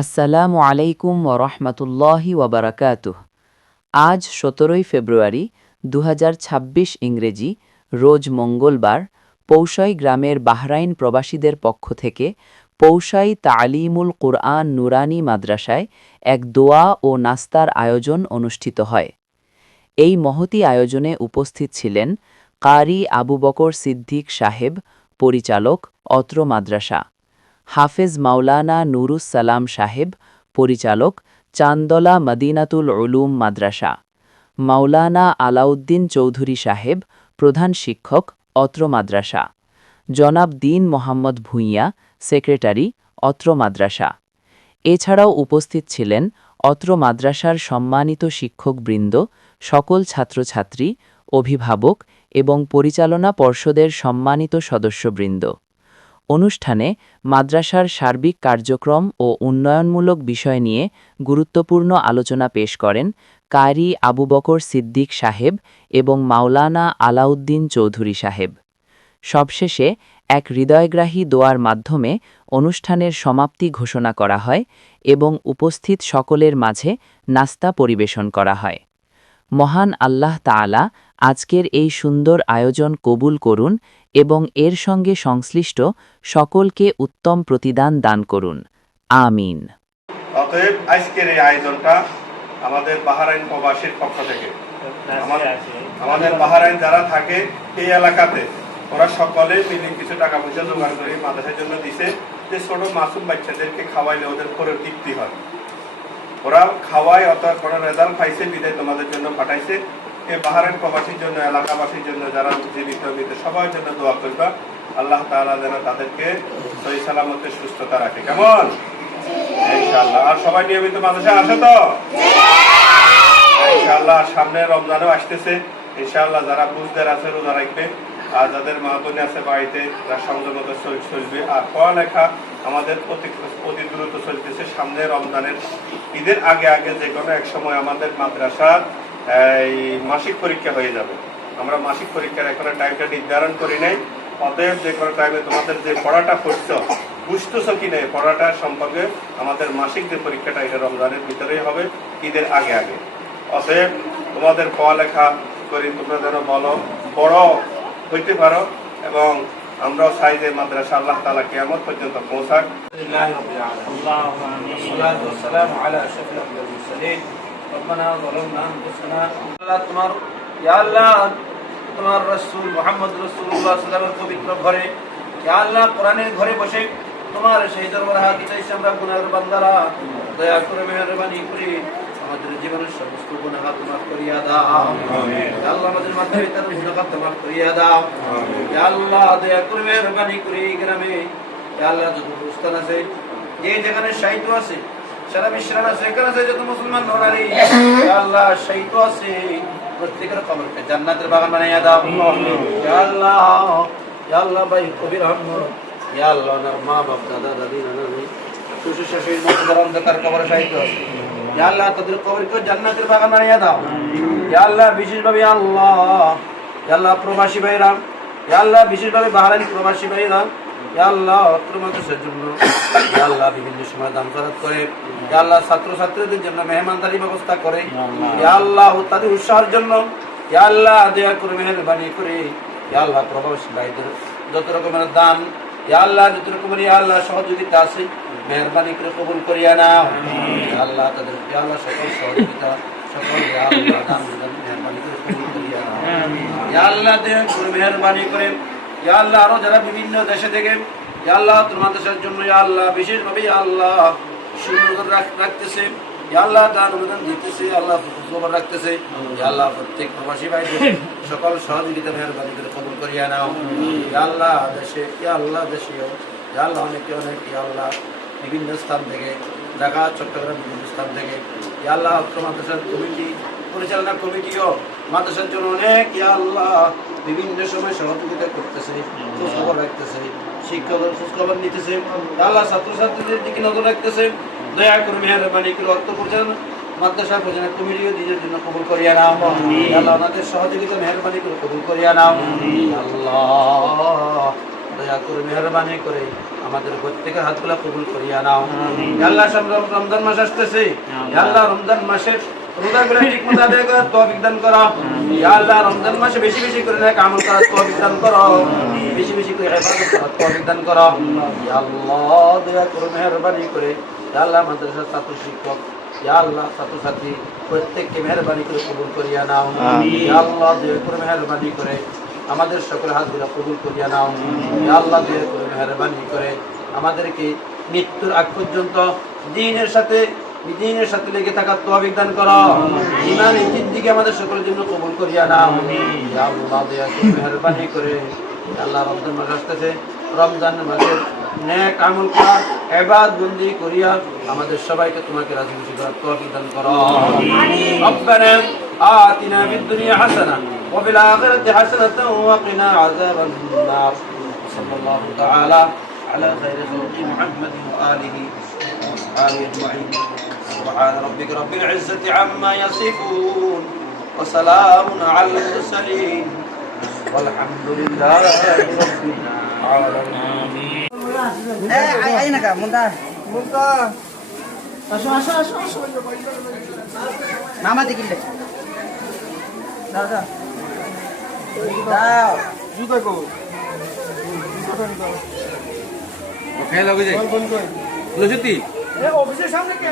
আসসালামু আলাইকুম ওরহমতুল্লাহি ওবরাকাতুহ। আজ ১৭ই ফেব্রুয়ারি ২০২৬ ইংরেজি, রোজ মঙ্গলবার। পৌষাই গ্রামের বাহরাইন প্রবাসীদের পক্ষ থেকে পৌষাই তালিমুল কুরআন নুরানি মাদ্রাসায় এক দোয়া ও নাস্তার আয়োজন অনুষ্ঠিত হয়। এই মহতী আয়োজনে উপস্থিত ছিলেন কারি আবু বকর সিদ্দিক সাহেব, পরিচালক, অত্র মাদ্রাসা; হাফেজ মাওলানা নুরুস সালাম সাহেব, পরিচালক, চান্দলা মদিনাতুল উলুম মাদ্রাসা; মাওলানা আলাউদ্দিন চৌধুরী সাহেব, প্রধান শিক্ষক, অত্র মাদ্রাসা; জনাব দীন মোহাম্মদ ভূঁইয়া, সেক্রেটারি, অত্র মাদ্রাসা। এছাড়াও উপস্থিত ছিলেন অত্র মাদ্রাসার সম্মানিত শিক্ষকবৃন্দ, সকল ছাত্রছাত্রী, অভিভাবক এবং পরিচালনা পর্ষদের সম্মানিত সদস্যবৃন্দ। অনুষ্ঠানে মাদ্রাসার সার্বিক কার্যক্রম ও উন্নয়নমূলক বিষয় নিয়ে গুরুত্বপূর্ণ আলোচনা পেশ করেন কারি আবু বকর সিদ্দিক সাহেব এবং মাওলানা আলাউদ্দিন চৌধুরী সাহেব। সবশেষে এক হৃদয়গ্রাহী দোয়ার মাধ্যমে অনুষ্ঠানের সমাপ্তি ঘোষণা করা হয় এবং উপস্থিত সকলের মাঝে নাস্তা পরিবেশন করা হয়। মহান আল্লাহ তাআলা আজকের এই সুন্দর আয়োজন কবুল করুন এবং এর সঙ্গে সংশ্লিষ্ট সকলকে উত্তম প্রতিদান দান করুন। আমিন। অতএব আজকের এই আয়োজনটা আমাদের বাহরাইন প্রবাসীর পক্ষ থেকে, আমাদের বাহরাইন যারা থাকে এই এলাকাতে, ওরা সকলে মিলে কিছু টাকা পয়সা জোগাড় করে মাদ্রাসার জন্য দিছে, যে ছোট মাসুম বাচ্চাদেরকে খাওয়াইলে ওদের করে তৃপ্তি হয়। ওরা খাওয়ায়, অর্থাৎ কোনো রেজাল্ট পাইছে, বিদায় তোমাদের জন্য পাঠাইছে। এই বাহরাইন প্রবাসীর জন্য, এলাকাবাসীর জন্য, যারা জীবিত মৃত সবার জন্য দোয়া করবা, আল্লাহ তাআলা যেন তাদেরকে সহি সালামতে সুস্থতা রাখে। কেমন? ইনশাআল্লাহ। আর সবাই নিয়মিত মাদ্রাসায় আসে তো ইনশাআল্লাহ। সামনে রমজানও আসতেছে, ইনশাআল্লাহ যারা বুঝদার আছে রোজা রাখবে, আর যাদের মা বোনে আছে বাড়িতে তারা সংযমত চলবে। আর পড়ালেখা আমাদের অতি দ্রুত চলতেছে। সামনে রমজানের ঈদের আগে আগে যে কোনো এক সময় আমাদের মাদ্রাসার এই মাসিক পরীক্ষা হয়ে যাবে। আমরা মাসিক পরীক্ষার এখন টাইমটা নির্ধারণ করি নাই। অতএব যে কোনো টাইমে তোমাদের যে পড়াটা করছো, বুঝতেছো কি নেই পড়াটা সম্পর্কে, আমাদের মাসিক যে পরীক্ষাটা এটা রমজানের ভিতরেই হবে, ঈদের আগে আগে। অতএব তোমাদের পড়ালেখা করি তোমরা যেন বলো বড় হইতে পারো, এবং আমরাও চাই যে মাদ্রাসা আল্লাহ তাআলা কিয়ামত পর্যন্ত পৌঁছাক। তোমার রাসূল মুহাম্মদ রাসূলুল্লাহ সাল্লাল্লাহু আলাইহি ওয়াসাল্লামের পবিত্র ঘরে, ইয়া আল্লাহ কোরআনের ঘরে বসে তোমার সেই দরবারে হাত দিতেছি আমরা গুনাহগার বান্দারা। দয়া করে মেহেরবানি করে আমাদের জীবনের সমস্ত গুনাহ মাফ করিয়া দাও। আমিন। ইয়া আল্লাহ আমাদের মাথায় তার গুনাহ মাফ করিয়া দাও। আমিন। ইয়া আল্লাহ দয়া করে মেহেরবানি করে এই গ্রামে, ইয়া আল্লাহ যত স্থান আছে, যে যেখানে শাহিদ আছে, সারা বিশ্বের আছে, এখানে আছে যত মুসলমান নরনারী, ইয়া আল্লাহ শাহিদ আছে, প্রত্যেকের কবরকে জান্নাতের বাগান বানাইয়া দাও। ইয়া আল্লাহ, ইয়া আল্লাহ ভাই কবির রহমত, ইয়া আল্লাহ মা বাপ দাদা দাদি নানা শ্বশুর শাশুড়ির মধ্যে যারা অন্ধকার কবরে শাহিদ আছে, ইয়া আল্লাহ তাদের কবরকে জান্নাতের বাগান বানাইয়া দাও। ইয়া আল্লাহ বিশেষভাবে আল্লাহ, ইয়া আল্লাহ প্রবাসী ভাইরা, ইয়া আল্লাহ বিশেষভাবে বাহরাইন প্রবাসী ভাইরা, ইয়া আল্লাহ অত্র মাদ্রাসার জন্য ইয়া আল্লাহ বিভিন্ন সময় দান খরচ করে, ইয়া আল্লাহ ছাত্রছাত্রীদের জন্য মেহমানদারি ব্যবস্থা করে, ইয়া আল্লাহ তাদের উৎসাহের জন্য, ইয়া আল্লাহ দয়া করে মেহেরবানি করে, ইয়া আল্লাহ প্রবাসী ভাইদের যত রকমের দান, ইয়া আল্লাহ যত রকমের ইয়া আল্লাহ সহযোগিতা আছে, মেহেরবানি করে কবুল করিয়া নাও। ইয়া আল্লাহ তাদের ইয়া আল্লাহ সকল সহযোগিতা, সকল ইয়া আল্লাহ দান মেহেরবানি করে কবুল করিয়া নাও। ইয়া আল্লাহ দয়া করে মেহেরবানি করে, ইয়া আল্লাহ আরো যারা বিভিন্ন দেশে থেকে ইয়া আল্লাহ তোমার দেশের জন্য ইয়া আল্লাহ বিশেষভাবে ইয়া আল্লাহ সুন্দর রাখতেছে, ইয়া আল্লাহ দান অনুদান দিতেছে, আল্লাহ খবর রাখতেছে, ইয়া আল্লাহ প্রত্যেক প্রবাসী ভাইদের সকল সহযোগিতা মেহেরবানি করে কবুল করিয়া নাও। ইয়া আল্লাহ দেশে, ইয়া আল্লাহ দেশেও ইয়া আল্লাহ অনেকে অনেক ইয়া আল্লাহ বিভিন্ন স্থান থেকে, ঢাকা চট্টগ্রাম বিভিন্ন স্থান থেকে ইয়া আল্লাহ মাদ্রাসার কমিটি, পরিচালনা কমিটিও মাদ্রাসার জন্য অনেক ইয়া আল্লাহ বিভিন্ন সময় সহযোগিতা করতেছে, খোঁজখবর রাখতেছে, শিক্ষকের খোঁজখবর নিতেছে, আল্লাহ ছাত্রছাত্রীদের দিকে নজর রাখতেছে। দয়া করে মেহেরবানি করে অর্থ পরিচালনা মাদ্রাসা পরিচালনা কমিটিও নিজের জন্য কবুল করিয়া নাও। আল্লাহ ওনাদের সহযোগিতা মেহেরবানি করে কবুল করিয়া নাও। আল্লাহ দয়া করে মেহরবানি করে আমাদের প্রত্যেকের হাতগুলা কবুল করিয়া নাও। ইয়া আল্লাহ, রমজান মাস আসতেছে, ইয়া আল্লাহ রমজান মাসের রোজাগুলো ঠিকমতো আদায় করার তৌফিক দান করো। ইয়া আল্লাহ, রমজান মাসে বেশি বেশি করে নেক আমল করার তৌফিক দান করো, বেশি বেশি করে ইবাদত করার তৌফিক দান করো। ইয়া আল্লাহ, দয়া করে মেহরবানি করে ইয়া আল্লাহ মাদ্রাসার ছাত্র শিক্ষক, ইয়া আল্লাহ ছাত্রছাত্রী প্রত্যেককে মেহরবানি করে কবুল করিয়া নাও। ইয়া আল্লাহ, দয়া করে মেহরবানি করে আমাদের সকল হাতগুলো কবুল করিয়া নাও। ইয়া আল্লাহ, দয়া করে মেহরবানি করে আমাদেরকে মৃত্যুর আগ পর্যন্ত দ্বীনের সাথে লেগে থাকার তৌফিক দান করো। ঈমানের জিন্দেগি আমাদের সকলের জন্য কবুল করিয়া নাও। ইয়া আল্লাহ, দয়া করে মেহরবানি করে ইয়া আল্লাহ, রমজান মাস আসতেছে, রমজান মাসের নেক আমল করা ইবাদত বন্দি করিয়া আমাদের সবাইকে তোমাকে রাজি খুশি করার তৌফিক দান করো। রব্বানা আতিনা ফিদ দুনিয়া হাসানা ওয়া ফিল আখিরাতি হাসানাতাও ওয়া কিনা আযাবান নার। সাল্লাল্লাহু তাআলা আলা খাইরি খালকি মুহাম্মাদিন ওয়া আলিহি ওয়া আসহাবিহি আজমাইন। سبحان ربك رب العزة عما يصفون وسلام على المرسلين والحمد لله رب العالمين. Ay na ka, munta. Aso. Mama tigil deh. Daw. Okay, lagu je. Lo juti. অফিসের সামনে কে